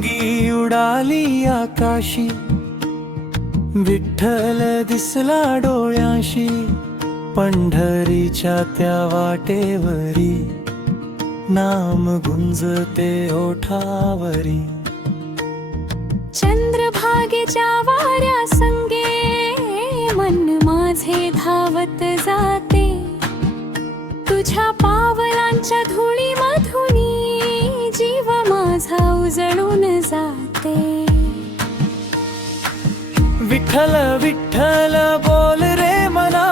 मुंगी उडाली आकाशी, विठ्ठल दिसला डोळ्याशी, पंढरीच्या त्या वाटेवरी नाम गुंजते ओठावरी. चंद्रभागेच्या वाऱ्या संगे मन माझे धावत जाते, तुझ्या पावलांच्या धुळी मधुनी जीव माझा उजळून जाते. विठ्ठल विठ्ठल बोल रे मना,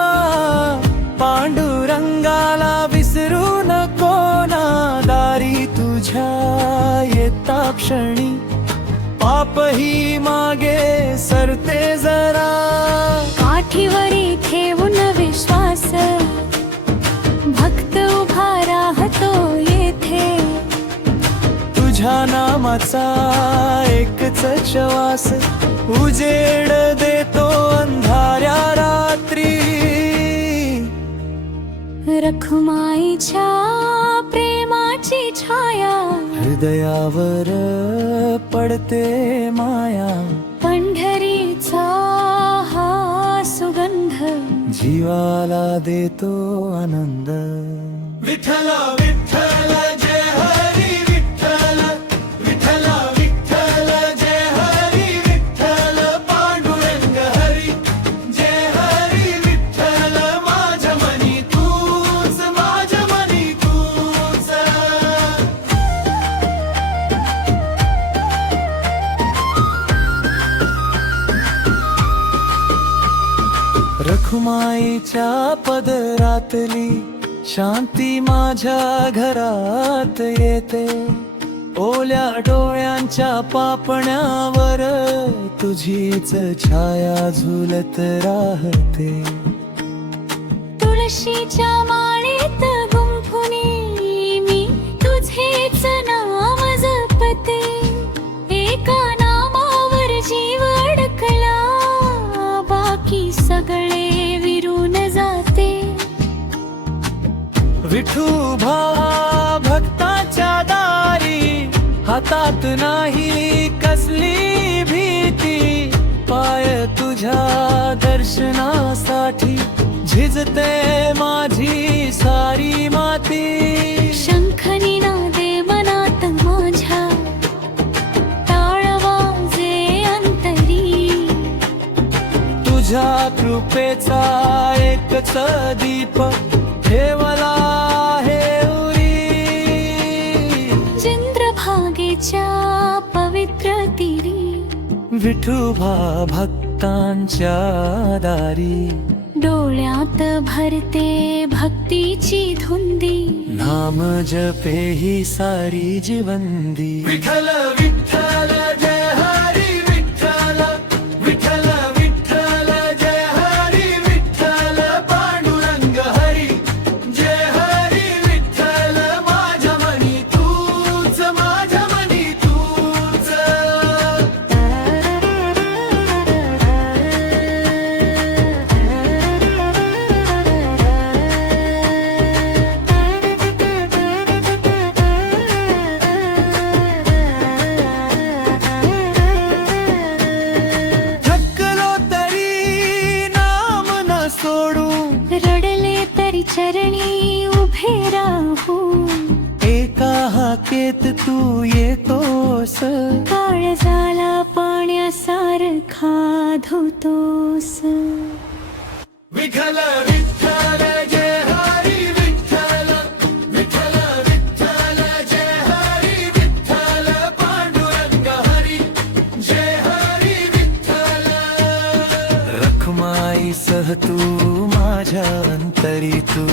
पांडुरंगाला विसरू नको ना. दारी तुझ्या येता क्षणी पापही मागे सरते जरा. काठीवरी ठेवून विश्वास भक्त उभा राहतो येथे, तुझ्या नामाचा एकच श्वास उजेड देतो अंधाऱ्या रात्री. रखुमाईच्या प्रेमाची छाया हृदयावर पडते माया, पंढरीचा हा सुगंध जीवाला देतो आनंद. विठ्ठल विठ्ठल जय हरी विठ्ठल, विठ्ठल विठ्ठल जय हरी विठ्ठल, पांडुरंग हरी जय हरी विठ्ठल. माझ्या मनी तूच, माझ्या मनी तूच. रखुमाईच्या पदरातली शांती माझ्या घरात येते, ओल्या डोळ्यांच्या पापण्यावर तुझीच छाया झुलत राहते. तुळशीच्या माळेत गुंफुनी मी तुझेच नाव जपते, एका नामावर जीव अडकला बाकी सगळे विरून जाते. विठुभा भक्ताच्या दारी, हातात नाही कसली भीती, पाय तुझ्या दर्शनासाठी झिजते माझी सारी माती. शंखनी नादे मनात माझ्या, टाळ वाजे अंतरी, तुझ्या कृपेचा एकच दीप ठेवला आहे उरी. चंद्रभागेच्या पवित्र तीरी, विठुभा भक्तांच्या दारी, डोळ्यात भरते भक्तीची धुंदी, नाम जपे ही सारी जीवंदी. विठ्ठल विठ्ठल जय हरी विठ्ठल, विठ्ठल विठ्ठल जय हरी विठ्ठल, पांडुरंग हरी जय हरी विठ्ठल. माझ्या मनी तूच, माझ्या मनी तूच. थकलो तरी नाम न सोडू, रडले तरी चरणी उभे राहू, एका हाकेत तू येतोस, काळजाला पाण्यासारखा धुतोस. विठ्ठल विठ्ठल जय हरी विठ्ठल, विठ्ठल विठ्ठल जय हरी विठ्ठल, पांडुरंग हरी जय हरी विठ्ठल. रखुमाई सह तू माझ्या अंतरी तू.